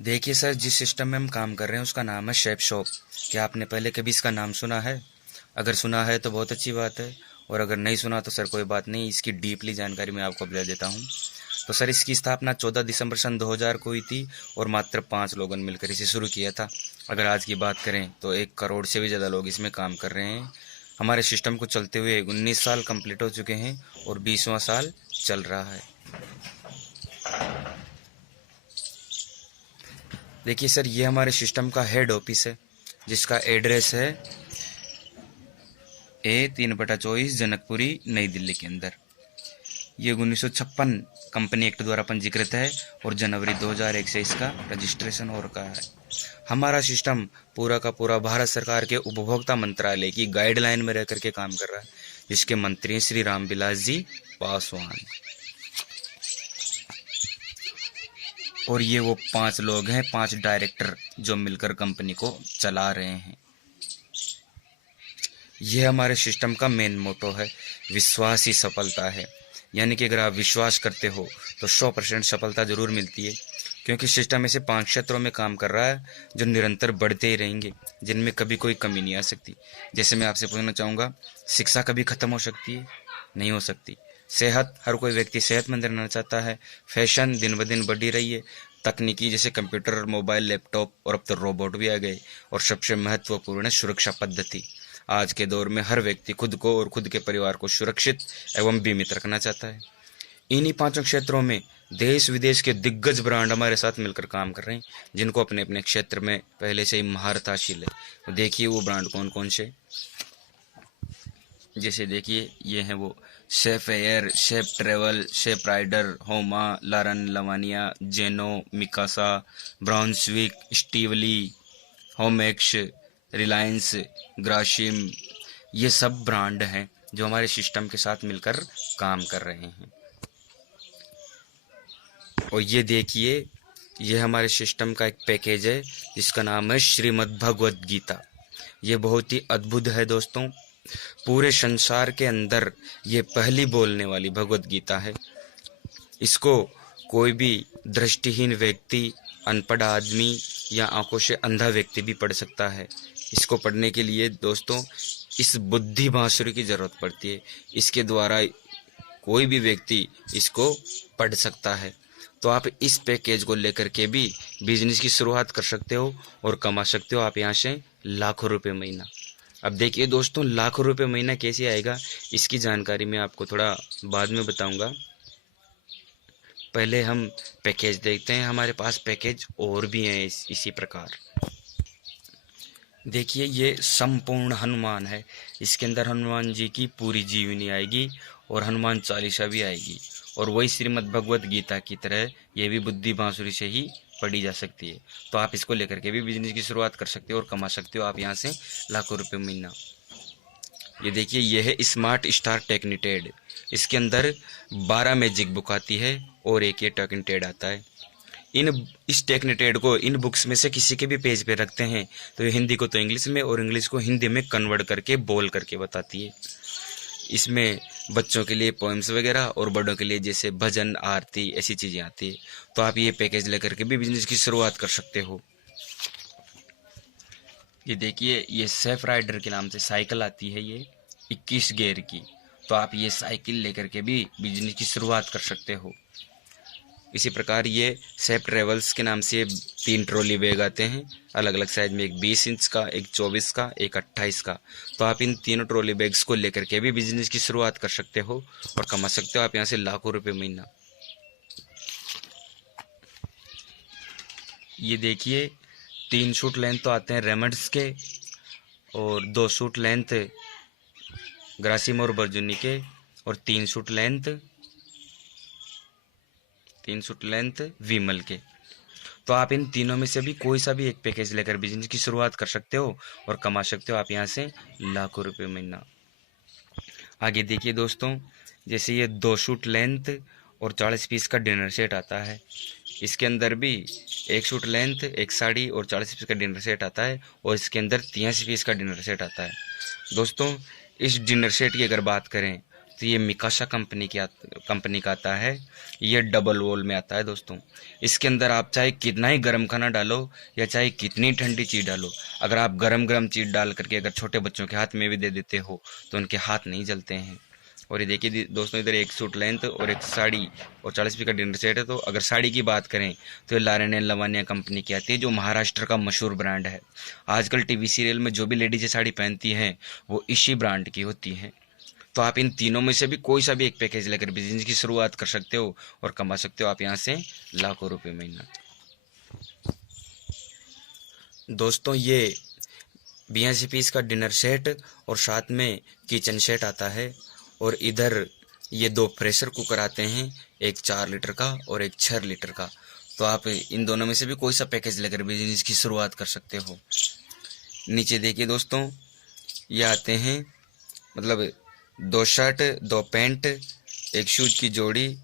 देखिए सर, जिस सिस्टम में हम काम कर रहे हैं उसका नाम है शेफ शॉप। क्या आपने पहले कभी इसका नाम सुना है? अगर सुना है तो बहुत अच्छी बात है, और अगर नहीं सुना तो सर कोई बात नहीं, इसकी डीपली जानकारी मैं आपको दे देता हूँ। तो सर, इसकी स्थापना 14 दिसंबर सन 2000 को हुई थी, और मात्र 5 लोगों ने मिलकर इसे शुरू किया था। अगर आज की बात करें तो 1 करोड़ से भी ज़्यादा लोग इसमें काम कर रहे हैं। हमारे सिस्टम को चलते हुए 19 साल कंप्लीट हो चुके हैं, और 20वां साल चल रहा है। देखिए सर, ये हमारे सिस्टम का हेड ऑफिस है, जिसका एड्रेस है A 3/24 जनकपुरी, नई दिल्ली के अंदर। ये 1956 कंपनी एक्ट द्वारा पंजीकृत है, और जनवरी 2001 से इसका रजिस्ट्रेशन हो रखा है। हमारा सिस्टम पूरा का पूरा भारत सरकार के उपभोक्ता मंत्रालय की गाइडलाइन में रह करके काम कर रहा है, जिसके मंत्री हैं श्री रामविलास जी पासवान। और ये वो 5 लोग हैं, 5 डायरेक्टर, जो मिलकर कंपनी को चला रहे हैं। यह हमारे सिस्टम का मेन मोटो है, विश्वास ही सफलता है। यानी कि अगर आप विश्वास करते हो तो 100% सफलता जरूर मिलती है, क्योंकि सिस्टम ऐसे 5 क्षेत्रों में काम कर रहा है जो निरंतर बढ़ते ही रहेंगे, जिनमें कभी कोई कमी नहीं आ सकती। जैसे मैं आपसे पूछना चाहूँगा, शिक्षा कभी खत्म हो सकती है? नहीं हो सकती। सेहत, हर कोई व्यक्ति सेहतमंद रहना चाहता है। फैशन दिन ब दिन बढ़ी रही है। तकनीकी, जैसे कंप्यूटर, मोबाइल, लैपटॉप, और अब तो रोबोट भी आ गए। और सबसे महत्वपूर्ण है सुरक्षा पद्धति। आज के दौर में हर व्यक्ति खुद को और खुद के परिवार को सुरक्षित एवं बीमित रखना चाहता है। इन्हीं 5 क्षेत्रों में देश विदेश के दिग्गज ब्रांड हमारे साथ मिलकर काम कर रहे हैं, जिनको अपने अपने क्षेत्र में पहले से ही महारत हासिल है। तो देखिए वो ब्रांड कौन कौन से। जैसे देखिए, ये हैं वो chef air, chef travel, chef rider, होमा, लारन, लवानिया, जेनो, मिकासा, ब्राउन्सविक, स्टीवली, होमेक्स, रिलायंस, ग्राशिम। ये सब ब्रांड हैं जो हमारे सिस्टम के साथ मिलकर काम कर रहे हैं। और ये देखिए, ये हमारे सिस्टम का एक पैकेज है, जिसका नाम है श्रीमद् भगवद गीता। ये बहुत ही अद्भुत है दोस्तों। पूरे संसार के अंदर ये पहली बोलने वाली भगवद गीता है। इसको कोई भी दृष्टिहीन व्यक्ति, अनपढ़ आदमी, या आंखों से अंधा व्यक्ति भी पढ़ सकता है। इसको पढ़ने के लिए दोस्तों इस बुद्धि बांसुरी की जरूरत पड़ती है। इसके द्वारा कोई भी व्यक्ति इसको पढ़ सकता है। तो आप इस पैकेज को लेकर के भी बिजनेस की शुरुआत कर सकते हो, और कमा सकते हो आप यहाँ से लाखों रुपए महीना। अब देखिए दोस्तों, लाखों रुपए महीना कैसे आएगा, इसकी जानकारी मैं आपको थोड़ा बाद में बताऊंगा। पहले हम पैकेज देखते हैं। हमारे पास पैकेज और भी हैं इसी प्रकार। देखिए, ये संपूर्ण हनुमान है। इसके अंदर हनुमान जी की पूरी जीवनी आएगी, और हनुमान चालीसा भी आएगी। और वही श्रीमद् भगवद गीता की तरह ये भी बुद्धि बांसुरी से ही पढ़ी जा सकती है। तो आप इसको लेकर के भी बिजनेस की शुरुआत कर सकते हो, और कमा सकते हो आप यहाँ से लाखों रुपए महीना। ये देखिए, ये है स्मार्ट स्टार टेक्निटेड। इसके अंदर 12 मैजिक बुक आती है, और एक ये टेक्निटेड आता है। इस टेक्निटेड को इन बुक्स में से किसी के भी पेज पे रखते हैं तो ये हिंदी को तो इंग्लिश में, और इंग्लिश को हिंदी में कन्वर्ट करके बोल करके बताती है। इसमें बच्चों के लिए पोएम्स वगैरह, और बड़ों के लिए जैसे भजन, आरती, ऐसी चीज़ें आती है। तो आप ये पैकेज लेकर के भी बिजनेस की शुरुआत कर सकते हो। ये देखिए, ये सेफ राइडर के नाम से साइकिल आती है, ये 21 गियर की। तो आप ये साइकिल लेकर के भी बिजनेस की शुरुआत कर सकते हो। इसी प्रकार ये सेफ ट्रेवल्स के नाम से 3 ट्रॉली बैग आते हैं अलग अलग साइज में, एक 20 इंच का, एक 24 का, एक 28 का। तो आप इन तीनों ट्रॉली बैग्स को लेकर के भी बिजनेस की शुरुआत कर सकते हो, और कमा सकते हो आप यहाँ से लाखों रुपए महीना। ये देखिए, 3 सूट लेंथ तो आते हैं रेमंड्स के, और 2 सूट लेंथ ग्रासिम और बर्जुनी के, और 3 सूट लेंथ विमल के। तो आप इन तीनों में से भी कोई सा भी एक पैकेज लेकर बिजनेस की शुरुआत कर सकते हो, और कमा सकते हो आप यहाँ से लाखों रुपए महीना। आगे देखिए दोस्तों, जैसे ये 2 सूट लेंथ और 40 पीस का डिनर सेट आता है। इसके अंदर भी 1 सूट लेंथ, 1 साड़ी और 40 पीस का डिनर सेट आता है, और इसके अंदर 83 पीस का डिनर सेट आता है। दोस्तों, इस डिनर सेट की अगर बात करें तो ये मिकासा कंपनी का आता है। ये डबल वॉल में आता है दोस्तों। इसके अंदर आप चाहे कितना ही गर्म खाना डालो या चाहे कितनी ठंडी चीज़ डालो, अगर आप गरम गरम चीज़ डाल करके अगर छोटे बच्चों के हाथ में भी दे देते हो तो उनके हाथ नहीं जलते हैं। और ये देखिए दोस्तों, इधर एक सूट लेंथ और एक साड़ी और 40 का डिनर सेट है। तो अगर साड़ी की बात करें तो ये लारेन एंड लवानिया कंपनी की आती है, जो महाराष्ट्र का मशहूर ब्रांड है। आजकल टीवी सीरियल में जो भी लेडीज साड़ी पहनती हैं वो इसी ब्रांड की होती हैं। तो आप इन तीनों में से भी कोई सा भी एक पैकेज लेकर बिजनेस की शुरुआत कर सकते हो और कमा सकते हो आप यहाँ से लाखों रुपए महीना। दोस्तों ये 82 पीस का डिनर सेट और साथ में किचन सेट आता है। और इधर ये 2 प्रेशर कुकर आते हैं, एक 4 लीटर का और एक 6 लीटर का। तो आप इन दोनों में से भी कोई सा पैकेज लेकर बिजनेस की शुरुआत कर सकते हो। नीचे देखिए दोस्तों, ये आते हैं मतलब 2 शर्ट, 2 पैंट, एक शूज की जोड़ी,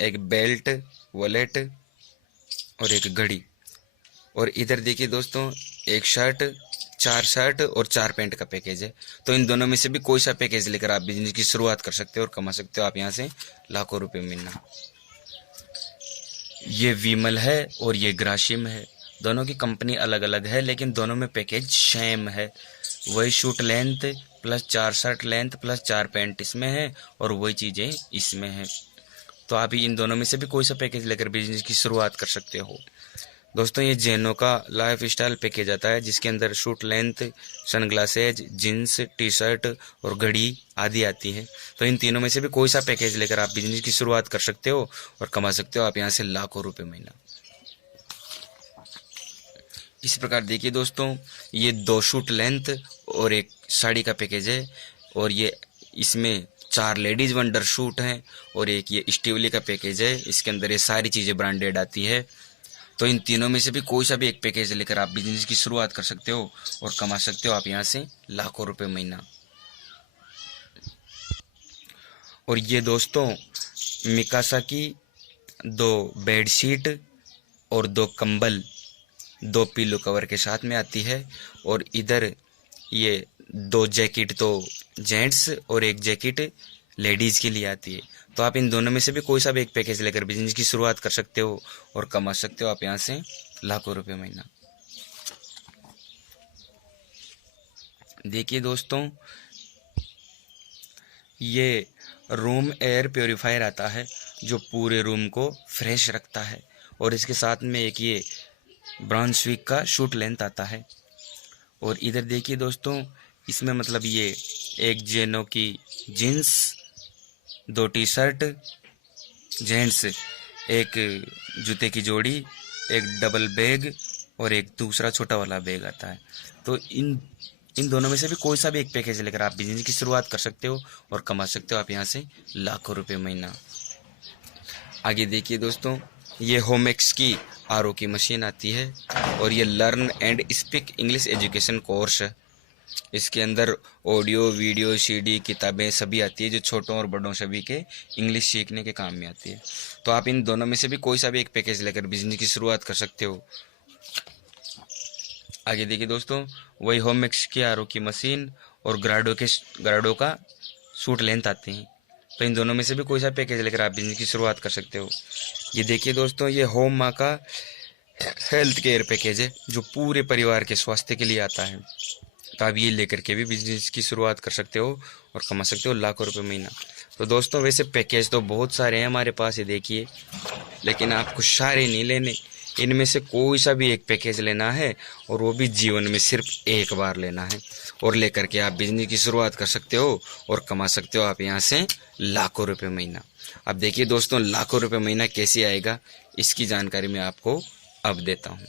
एक बेल्ट, वॉलेट और एक घड़ी। और इधर देखिए दोस्तों, एक शर्ट, 4 शर्ट और 4 पैंट का पैकेज है। तो इन दोनों में से भी कोई सा पैकेज लेकर आप बिजनेस की शुरुआत कर सकते हो और कमा सकते हो आप यहाँ से लाखों रुपए महीना। ये विमल है और ये ग्रासिम है। दोनों की कंपनी अलग अलग है लेकिन दोनों में पैकेज सेम है। वही shoot length plus 4 shirt length plus 4 pant इसमें है और वही चीज़ें इसमें है। तो आप इन दोनों में से भी कोई सा पैकेज लेकर बिजनेस की शुरुआत कर सकते हो। दोस्तों ये जेनो का लाइफ स्टाइल पैकेज आता है, जिसके अंदर suit length, sunglasses, jeans, T shirt और घड़ी आदि आती है। तो इन तीनों में से भी कोई सा पैकेज लेकर आप बिजनेस की शुरुआत कर सकते हो और कमा सकते हो आप यहाँ से लाखों रुपए महीना। इस प्रकार देखिए दोस्तों, ये 2 शूट लेंथ और एक साड़ी का पैकेज है। और ये इसमें 4 लेडीज वंडर शूट हैं और एक ये स्टीवली का पैकेज है। इसके अंदर ये सारी चीज़ें ब्रांडेड आती है। तो इन तीनों में से भी कोई सा भी एक पैकेज लेकर आप बिजनेस की शुरुआत कर सकते हो और कमा सकते हो आप यहाँ से लाखों रुपए महीना। और ये दोस्तों मिकासा की 2 बेडशीट और 2 कंबल, 2 पिलो कवर के साथ में आती है। और इधर ये 2 जैकेट तो जेंट्स और एक जैकेट लेडीज़ के लिए आती है। तो आप इन दोनों में से भी कोई सा भी एक पैकेज लेकर बिजनेस की शुरुआत कर सकते हो और कमा सकते हो आप यहाँ से लाखों रुपए महीना। देखिए दोस्तों, ये रूम एयर प्योरीफायर आता है जो पूरे रूम को फ्रेश रखता है। और इसके साथ में एक ये ब्राउनस्विक का शूट लेंथ आता है। और इधर देखिए दोस्तों, इसमें मतलब ये एक जेनो की जीन्स, 2 टी शर्ट जेंट्स, एक जूते की जोड़ी, एक डबल बैग और एक दूसरा छोटा वाला बैग आता है। तो इन दोनों में से भी कोई सा भी एक पैकेज लेकर आप बिजनेस की शुरुआत कर सकते हो और कमा सकते हो आप यहाँ से लाखों रुपए महीना। आगे देखिए दोस्तों, ये होमेक्स की आरओ की मशीन आती है और ये learn and speak English education course है। इसके अंदर ऑडियो, वीडियो, सीडी, किताबें सभी आती है जो छोटों और बड़ों सभी के इंग्लिश सीखने के काम में आती है। तो आप इन दोनों में से भी कोई सा भी एक पैकेज लेकर बिजनेस की शुरुआत कर सकते हो। आगे देखिए दोस्तों, वही होमेक्स की आरओ की मशीन और ग्राडो का सूट लेंथ आते हैं। तो इन दोनों में से भी कोई सा पैकेज लेकर आप बिजनेस की शुरुआत कर सकते हो। ये देखिए दोस्तों, ये होम माँ का हेल्थ केयर पैकेज है जो पूरे परिवार के स्वास्थ्य के लिए आता है। तो आप ये लेकर के भी बिजनेस की शुरुआत कर सकते हो और कमा सकते हो लाखों रुपए महीना। तो दोस्तों वैसे पैकेज तो बहुत सारे हैं हमारे पास, ये देखिए, लेकिन आपको सारे नहीं लेने, इनमें से कोई सा भी एक पैकेज लेना है और वो भी जीवन में सिर्फ एक बार लेना है और लेकर के आप बिजनेस की शुरुआत कर सकते हो और कमा सकते हो आप यहाँ से लाखों रुपए महीना। अब देखिए दोस्तों, लाखों रुपए महीना कैसे आएगा इसकी जानकारी मैं आपको अब देता हूँ।